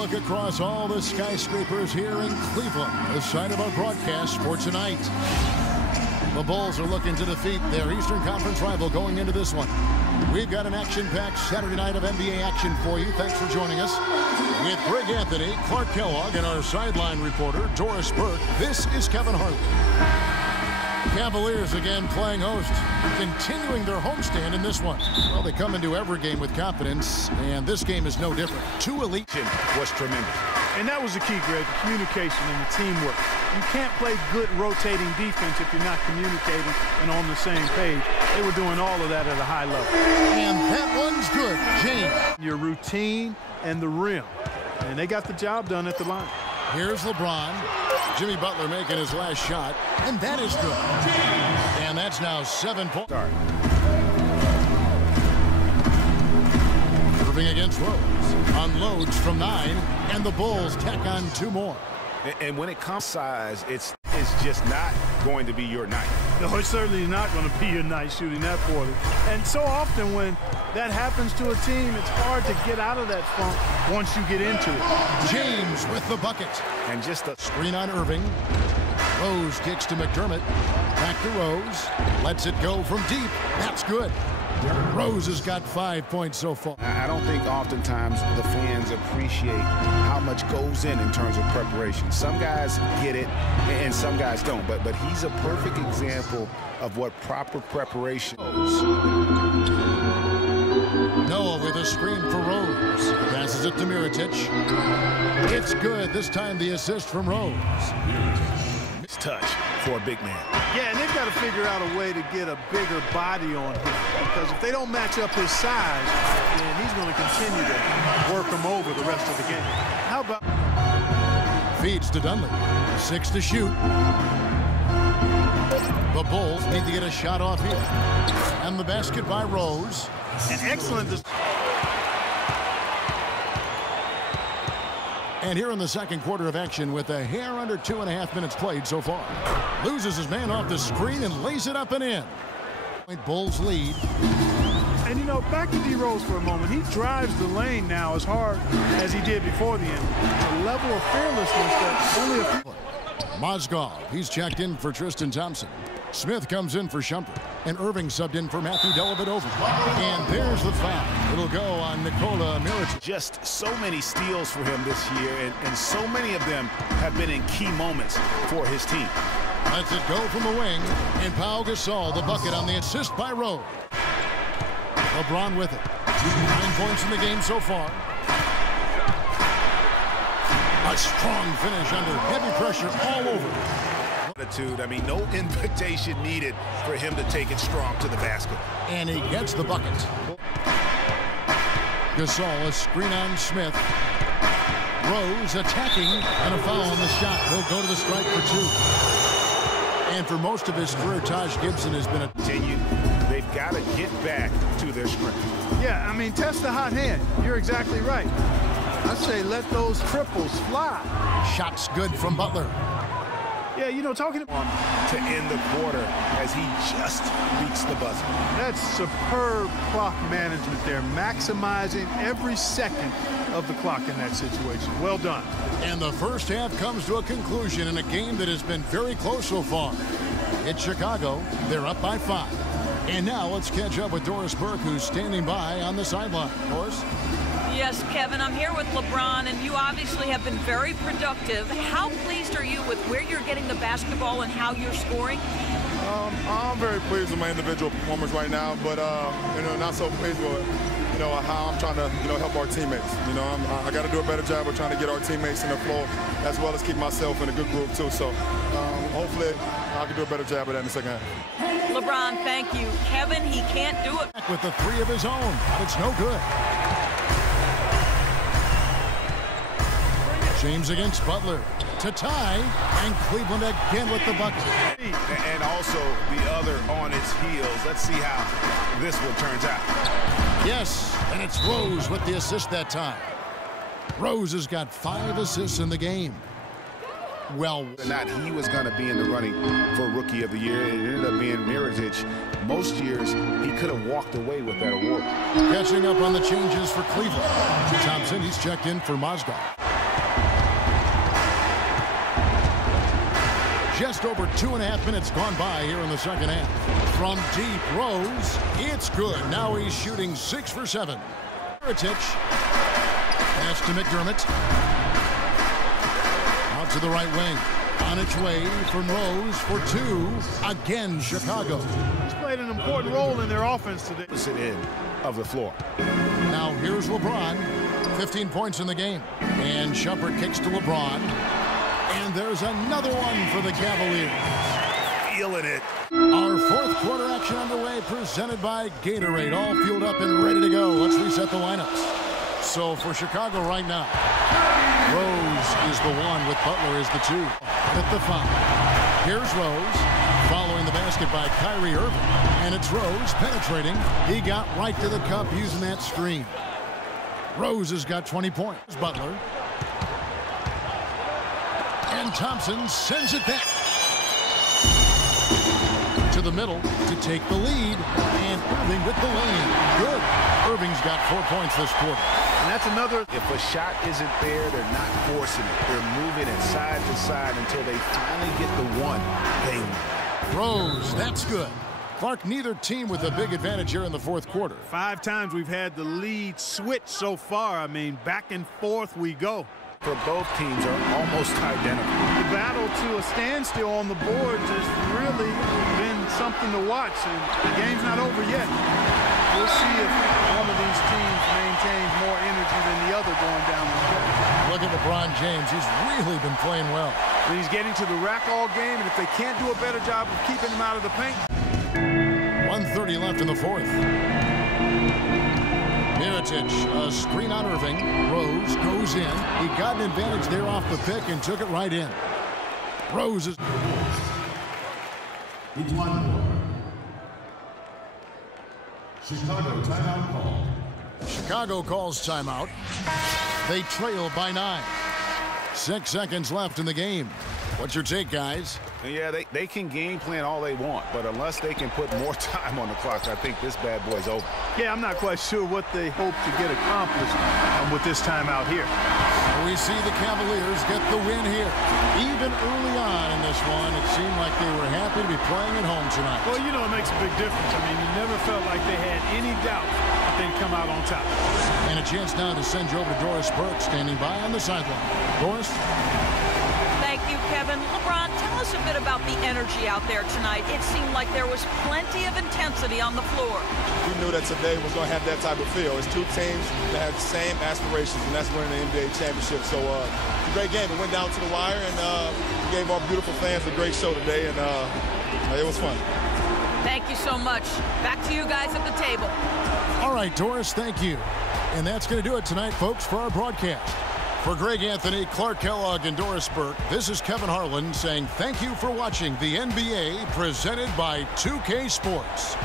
look across all the skyscrapers here in Cleveland, the site of our broadcast for tonight. The Bulls are looking to defeat their Eastern Conference rival going into this one. We've got an action-packed Saturday night of NBA action for you. Thanks for joining us. With Greg Anthony, Clark Kellogg, and our sideline reporter, Doris Burke, this is Kevin Hartley. Cavaliers again playing host, continuing their homestand in this one. Well, they come into every game with confidence, and this game is no different. Two elite was tremendous. And that was the key, Greg, the communication and the teamwork. You can't play good rotating defense if you're not communicating and on the same page. They were doing all of that at a high level. And that one's good, James. Your routine and the rim. And they got the job done at the line. Here's LeBron. Jimmy Butler making his last shot, and that is good. And that's now 7 points. Irving against Rose. Unloads from 9, and the Bulls tack on 2 more. And when it comes to size, it's just not going to be your night. No, it's certainly not going to be your night shooting that 40. And so often when that happens to a team, it's hard to get out of that funk once you get into it. James with the bucket. And just a screen on Irving. Rose kicks to McDermott. Back to Rose. Lets it go from deep. That's good. Rose has got 5 points so far. I don't think oftentimes the fans appreciate how much goes in terms of preparation. Some guys get it and some guys don't, but he's a perfect example of what proper preparation is. Noah with a screen for Rose. Passes it to Mirotic. It's good. This time the assist from Rose. It's touch for a big man. Yeah, and they've got to figure out a way to get a bigger body on him, because if they don't match up his size, then he's going to continue to work him over the rest of the game. How about... Feeds to Dunley. 6 to shoot. The Bulls need to get a shot off here. And the basket by Rose. An excellent... And here in the second quarter of action with a hair under 2.5 minutes played so far. Loses his man off the screen and lays it up and in. Bulls lead. And, you know, back to D. Rose for a moment. He drives the lane now as hard as he did before the end. A level of fearlessness that only a few... Mozgov, he's checked in for Tristan Thompson. Smith comes in for Shumpert. And Irving subbed in for Matthew Dellavedova. And there's the foul. It'll go on Nikola Mirotic. Just so many steals for him this year, and so many of them have been in key moments for his team. Lets it go from the wing. And Pau Gasol, the bucket on the assist by Rose. LeBron with it. 9 points in the game so far. A strong finish under heavy pressure all over. I mean, no invitation needed for him to take it strong to the basket. And he gets the bucket. Gasol, a screen on Smith. Rose attacking, and a foul on the shot. He'll go to the strike for 2. And for most of his career, Taj Gibson has been a... They've got to get back to their strength. Yeah, I mean, test the hot hand. You're exactly right. I say let those triples fly. Shots good from Butler. Yeah, you know, talking about to end the quarter as he just beats the buzzer. That's superb clock management there, maximizing every second of the clock in that situation. Well done. And the first half comes to a conclusion in a game that has been very close so far. It's Chicago. They're up by 5. And now let's catch up with Doris Burke, who's standing by on the sideline. Doris? Yes, Kevin, I'm here with LeBron, and you obviously have been very productive. How pleased are you with where you're getting the basketball and how you're scoring? I'm very pleased with my individual performance right now, but you know, not so pleased with how I'm trying to help our teammates. You know, I got to do a better job of trying to get our teammates in the flow, as well as keep myself in a good group too. So hopefully I can do a better job of that in the second half. LeBron, thank you. Kevin, he can't do it. With the 3 of his own, it's no good. James against Butler to tie, and Cleveland again with the bucket. And also the other on its heels. Let's see how this one turns out. Yes, and it's Rose with the assist that time. Rose has got 5 assists in the game. Well, not he was going to be in the running for Rookie of the Year. It ended up being Mirotic. Most years, he could have walked away with that award. Catching up on the changes for Cleveland. Thompson, he's checked in for Mozgov. Just over 2.5 minutes gone by here in the second half. From deep, Rose, it's good. Now he's shooting 6 for 7. Derrick, pass to McDermott. Out to the right wing. On its way from Rose for 2. Again, Chicago. He's played an important role in their offense today. Sit in of the floor. Now here's LeBron. 15 points in the game. And Shumpert kicks to LeBron. And there's another one for the Cavaliers. Feeling it. Our fourth quarter action underway, presented by Gatorade. All fueled up and ready to go. Let's reset the lineups. So for Chicago right now, Rose is the 1 with Butler as the 2. At the foul. Here's Rose. Following the basket by Kyrie Irving. And it's Rose penetrating. He got right to the cup using that screen. Rose has got 20 points. Butler. And Thompson sends it back to the middle to take the lead. And Irving with the lane. Good. Irving's got 4 points this quarter. And that's another. If a shot isn't there, they're not forcing it. They're moving it side to side until they finally get the one they want. Rose, that's good. Clark, neither team with a big advantage here in the fourth quarter. 5 times we've had the lead switch so far. I mean, back and forth we go. For both teams are almost identical. The battle to a standstill on the boards has really been something to watch, and the game's not over yet. We'll see if one of these teams maintains more energy than the other going down the stretch. Look at LeBron James. He's really been playing well. And he's getting to the rack all game, and if they can't do a better job of keeping him out of the paint. 1:30 left in the fourth. Mirotic, a screen on Irving. Rose goes in. He got an advantage there off the pick and took it right in. Rose is... Chicago timeout call. Chicago calls timeout. They trail by 9. 6 seconds left in the game. What's your take, guys? Yeah, they can game plan all they want, but unless they can put more time on the clock, I think this bad boy's over. Yeah, I'm not quite sure what they hope to get accomplished with this timeout here. We see the Cavaliers get the win here. Even early on in this one, it seemed like they were happy to be playing at home tonight. Well, you know, it makes a big difference. I mean, you never felt like they had any doubt that they'd come out on top. And a chance now to send you over to Doris Burke, standing by on the sideline. Doris? Thank you, Kevin. LeBron, tell us a bit about the energy out there tonight. It seemed like there was plenty of intensity on the floor. We knew that today was going to have that type of feel. It's two teams that have the same aspirations, and that's winning the NBA championship. So it's a great game. It went down to the wire, and we gave our beautiful fans a great show today, and it was fun. Thank you so much. Back to you guys at the table. All right, Doris, thank you. And that's going to do it tonight, folks, for our broadcast. For Greg Anthony, Clark Kellogg, and Doris Burke, this is Kevin Harlan saying thank you for watching the NBA presented by 2K Sports.